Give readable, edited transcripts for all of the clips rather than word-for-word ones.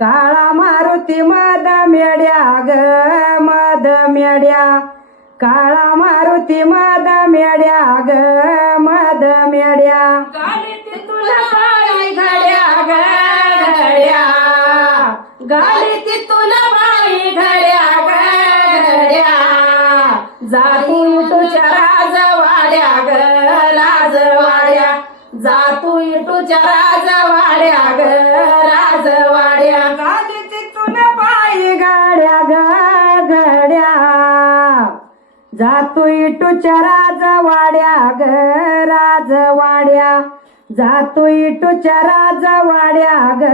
काळा मारुती मद मेड्या ग मद मेड्या, काळा मारुती मद मेड्या ग मद मेड्या, गालीत तुला बाई घड्या ग घड्या, गालीत तुला बाई घड्या ग घड्या, जातू तुझ्या राजवाड्या ग राजवाड्या, जातू तुझ्या राजवाड्या ग राजवाड्या, गालीत तुला बाई गाड्या ग घड्या, जातो इटूच्या राजवाड्या ग राजवाड्या, जातो इटूच्या राजवाड्या ग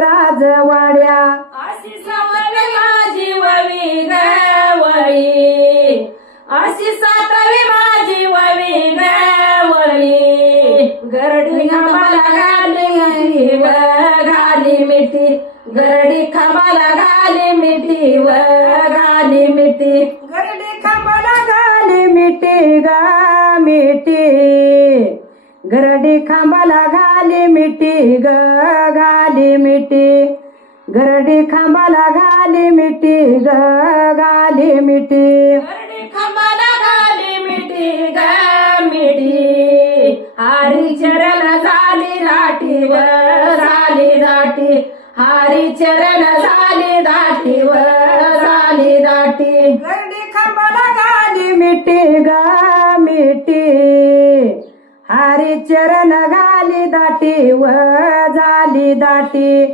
राजवाड्या, अशी सातवी माझी ववी ग वळी, अशी सातवी माझी ववी ग वळी, गरडी खांबाला घाली मिठी व घाली मिठी, गरडी खांबाला घाली मिठी व घाली मिठी, गरडी खांबाला घाली मिठी ग मिठी, गरडी खांबाला घाली मिठी ग घाली मिठी, गरडी खांबाला घाली मिठी ग घाली मिठी, गरडी खांबाला घाली मिठी ग मिठी, हरी चरण झाली दाटी व झाली दाटी, हरी चरण झाली दाटी व झाली दाटी, गरडी खांबाला घाली मिठी ग मिठी, हरी चरण घाली दाटी व झाली दाटी,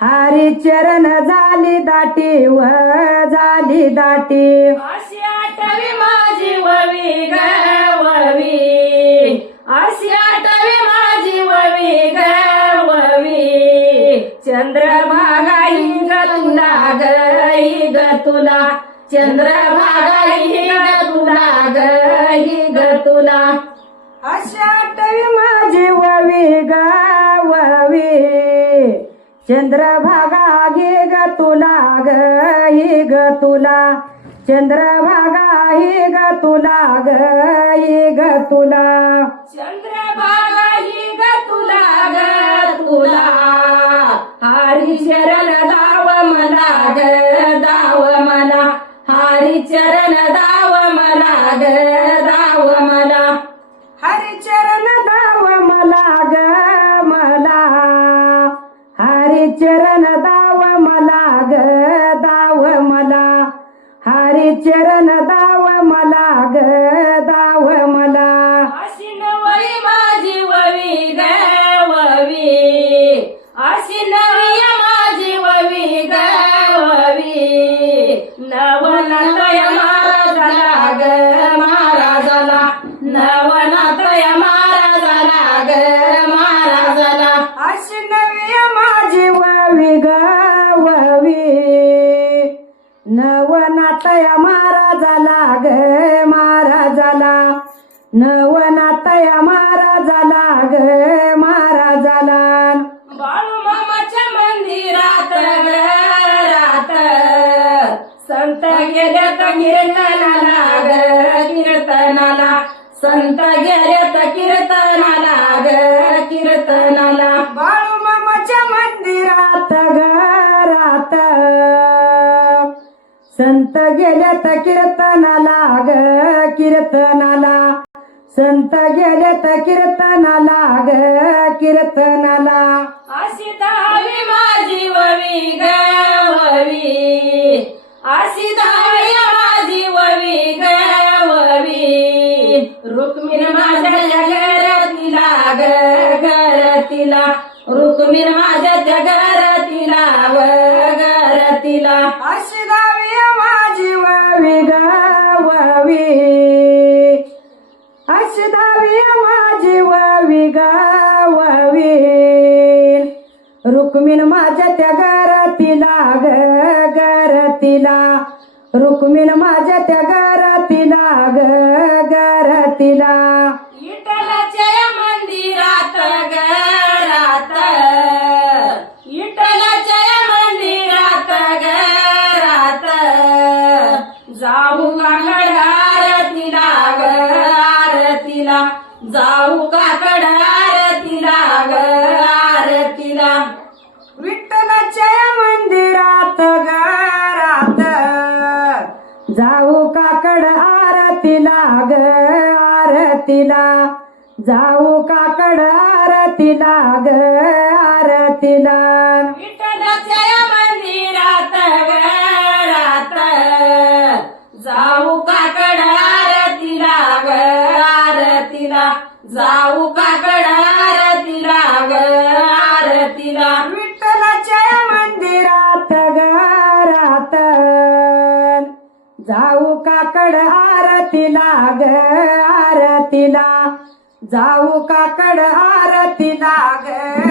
हरी चरण झाली दाटी व झाली दाटी, अशी आठवी माझी ववी ग ववी, अशी आठवी माझी ववी ग ववी, चंद्रभागा ही ग तुला ग ही ग तुला, चंद्रभागा ही ग तुला ग ही ग तुला, अशी आठवी माझी ववी ग ववी, चंद्रभागा घे ग तुला ग ही ग तुला, चंद्रभागा ही ग तुला ग ही ग तुला, चंद्रभागा ही ग तुला ग तुला, हरी चरण दाव मला ग दाव मला, हरी चरण दाव मला ग दाव मला, हरी चरण दाव मला ग मला, हरी चरण दाव मला ग दाव मला, हरी चरण दाव मला ग दाव मला, अशी नवई माझी ववी ग ववी, अशी नवी माझी ववी ग ववी, नवनाथय महाराजाला ग महाराजाला, नवनाथय महाराजाला ग महाराजाला, अशी नवी माझी ववी ग ववी, नवनाथया महाराजाला ग महाराजाला, नवनाथया महाराजाला ग महाराजाला, बाळू मामाच्या मंदिरात ग रात, संत गेल्यात कीर्तनाला ग कीर्तनाला, संत गेल्यात कीर्तनाला ग कीर्तनाला, बाळू मामाच्या मंदिरात घरात, संत गेल्यात कीर्तनाला ग कीर्तनाला, संत गेल्यात कीर्तनाला ग कीर्तनाला, अशी दहावी माझी ववी ग ववी, अशी दहावी माझी ववी ग ववी, रुक्मिण माझ्या घरातीला ग घरातीला, रुक्मिण माझ्या घरातीला व घरातीला, अशी दावी माझी ववी ग ववी, अशी दावी माझी ववी ग ववी, रुक्मिण माझ्या त्या घरातीला ग घरातीला, रुक्मिण माझ्या त्या घरातीला ग घरातीला, विठ्ठलाच्या मंदिरात ग रात, विठ्ठलाच्या मंदिरात ग रात, जाऊ काकड आरतीला ग आरतीला, जाऊ काकड आरतीला ग आरतीला, विठ्ठलाच्या काकड आरतीला ग आरतीला विठ्ठलाच्या मंदिरात घरात जाऊ काकड आरतीला ग आरतीला जाऊ काकड आरतीला ग आरतीला विठ्ठलाच्या मंदिरात घरात जाऊ काकड आरतीला ग आरतीला जाऊ काकड आरतीला ग